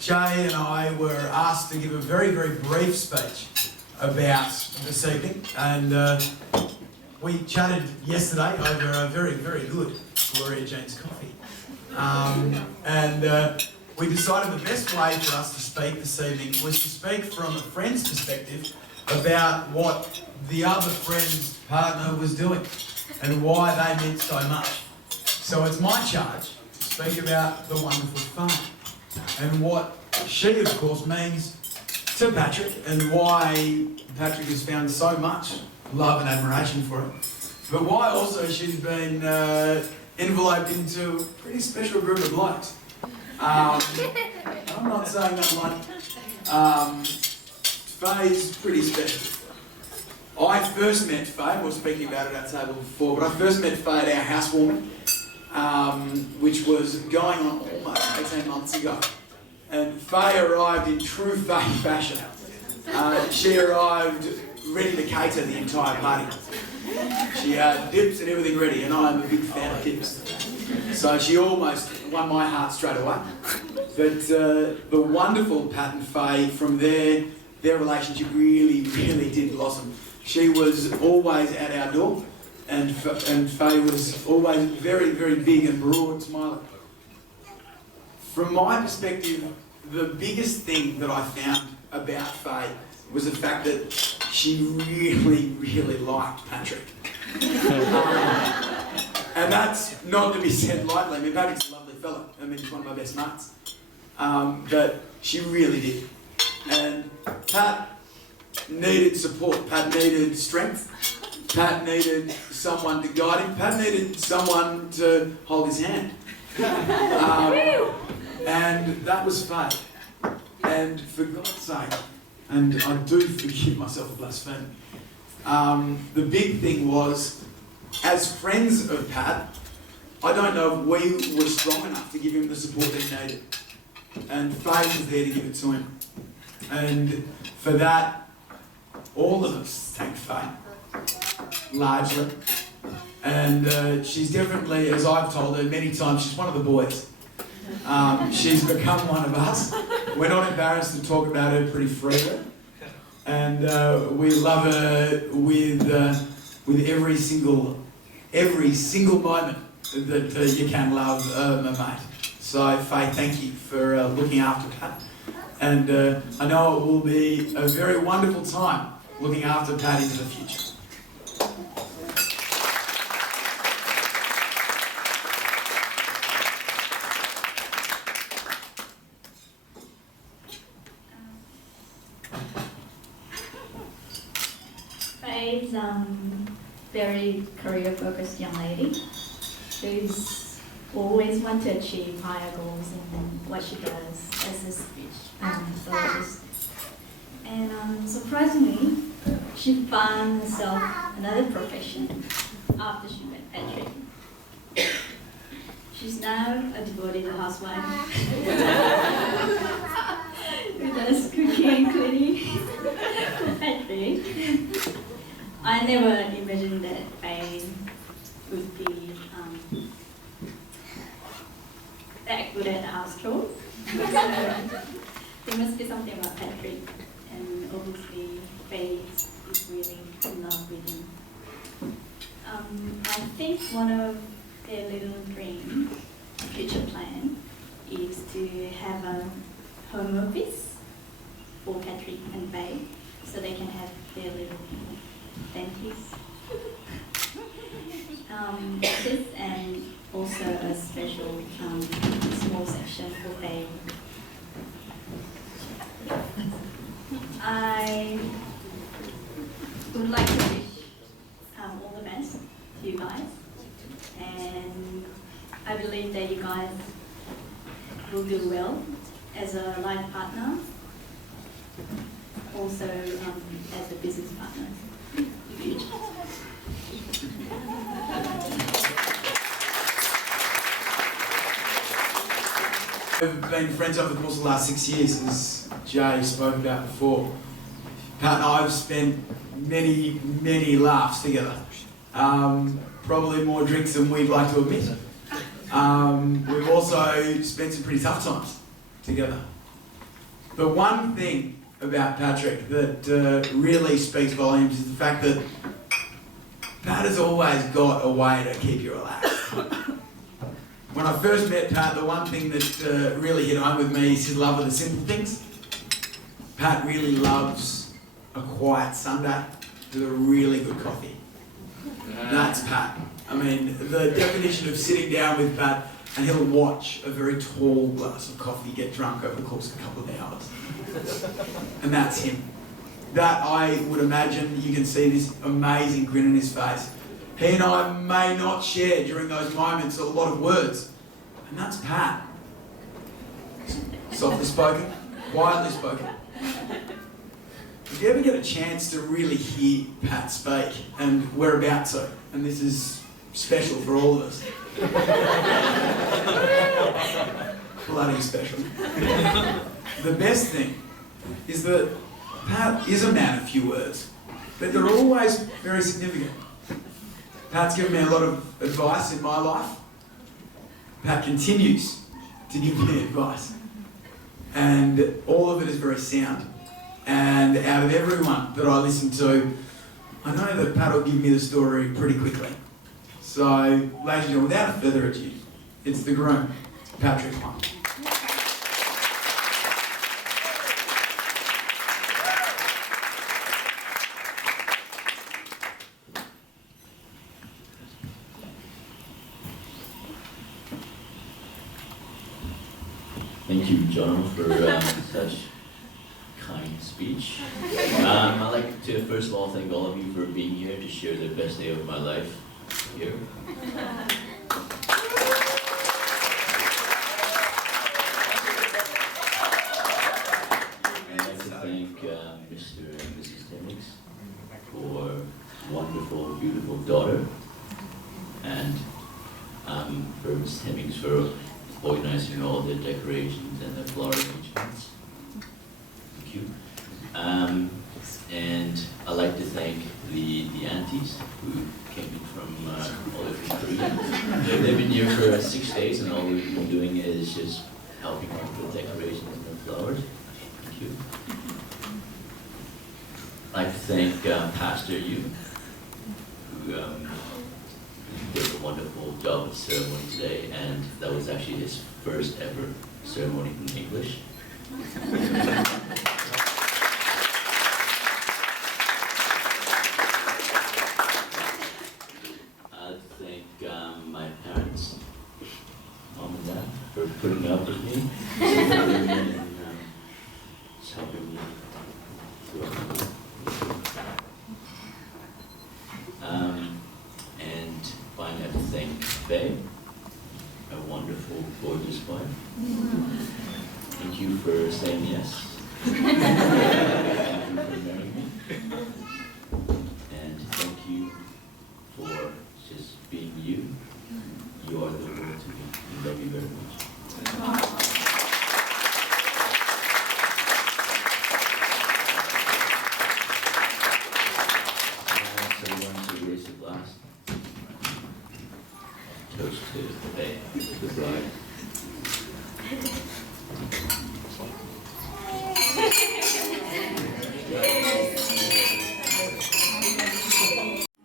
Jay and I were asked to give a very, very brief speech about this evening, and we chatted yesterday over a very, very good Gloria Jean's coffee. We decided the best way for us to speak this evening was to speak from a friend's perspective about what the other friend's partner was doing and why they meant so much. So it's my charge to speak about the wonderful Fay and what she, of course, means to Patrick and why Patrick has found so much love and admiration for her. But why also she's been enveloped into a pretty special group of blokes. I'm not saying that like Fay's pretty special. I first met Fay, we were speaking about it at our table before, but I first met Fay at our housewarming, which was going on almost 18 months ago. And Fay arrived in true Fay fashion. She arrived ready to cater the entire party. She had dips and everything ready, and I'm a big fan of dips. So she almost won my heart straight away. But the wonderful Pat and Fay, from their relationship really, really did blossom. She was always at our door, and Fay was always very, very big and broad smiling. From my perspective, the biggest thing that I found about Fay was the fact that she really, really liked Patrick. And that's not to be said lightly. I mean, Patrick's a lovely fella. I mean, he's one of my best mates. But she really did. And Pat needed support. Pat needed strength. Pat needed someone to guide him. Pat needed someone to hold his hand. And that was Fay. And for God's sake, and I do forgive myself for blasphemy, the big thing was, as friends of Pat, I don't know if we were strong enough to give him the support that he needed. And Fay was there to give it to him. And for that, all of us thank Fay, largely. And she's definitely, as I've told her many times, she's one of the boys. She's become one of us. We're not embarrassed to talk about her pretty freely. And we love her with every single moment that you can love a mate. So Fay, thank you for looking after Pat. And I know it will be a very wonderful time looking after Pat into the future. Fay's very career-focused young lady who's always want to achieve higher goals in what she does as a speech pathologist. And surprisingly, she found herself another profession after she met Patrick. She's now a devoted housewife who does cooking and cleaning for Patrick. I never imagined that Fay would be that good at house chores. There must be something about Patrick, and obviously Fay is really in love with him. I think one of their little dream, future plan, is to have a home office for Patrick and Fay, so they can have their little dentist office, and also a special small section for Fay. I would like to wish all the best to you guys, and I believe that you guys will do well as a life partner, also as a business partner in the future. We've been friends over the course of the last 6 years, as Jay spoke about before. Pat and I have spent many, many laughs together. probably more drinks than we'd like to admit. We've also spent some pretty tough times together. The one thing about Patrick that really speaks volumes is the fact that Pat has always got a way to keep you relaxed. When I first met Pat, the one thing that really hit home with me is his love of the simple things. Pat really loves a quiet Sunday with a really good coffee. That's Pat. I mean, the definition of sitting down with Pat and he'll watch a very tall glass of coffee get drunk over the course of a couple of hours. And that's him. That, I would imagine, you can see this amazing grin on his face. He and I may not share during those moments a lot of words. And that's Pat. Softly spoken, quietly spoken. If you ever get a chance to really hear Pat speak, and we're about to, and this is special for all of us. Bloody special. The best thing is that Pat is a man of few words, but they're always very significant. Pat's given me a lot of advice in my life. Pat continues to give me advice. And all of it is very sound. And out of everyone that I listen to, I know that Pat will give me the story pretty quickly. So, ladies and gentlemen, without further ado, it's the groom, Patrick Hunt. Thank you, John, for such kind speech. I'd like to first of all thank all of you for being here to share the best day of my life here. I'd like to thank Mr. and Mrs. Timmings for wonderful, beautiful daughter, and for Ms. Timmings for organizing all the decorations and the flower arrangements. Thank you. And I'd like to thank the aunties who came in from all over Korea. They've been here for 6 days, and all we've been doing is just helping out with decorations and the flowers. Thank you. I'd like to thank Pastor Yu, who did a wonderful job with the ceremony today, and that was actually his first ever ceremony in English. I'd thank my parents, mom and dad, for putting up with me, supporting me, and just helping me throughout. And finally, I have to thank Fay, a wonderful, gorgeous wife. Thank you for saying yes. Thank you for marrying me. And thank you for just being you. You are the world to me. I love you very much. Toast to the bride.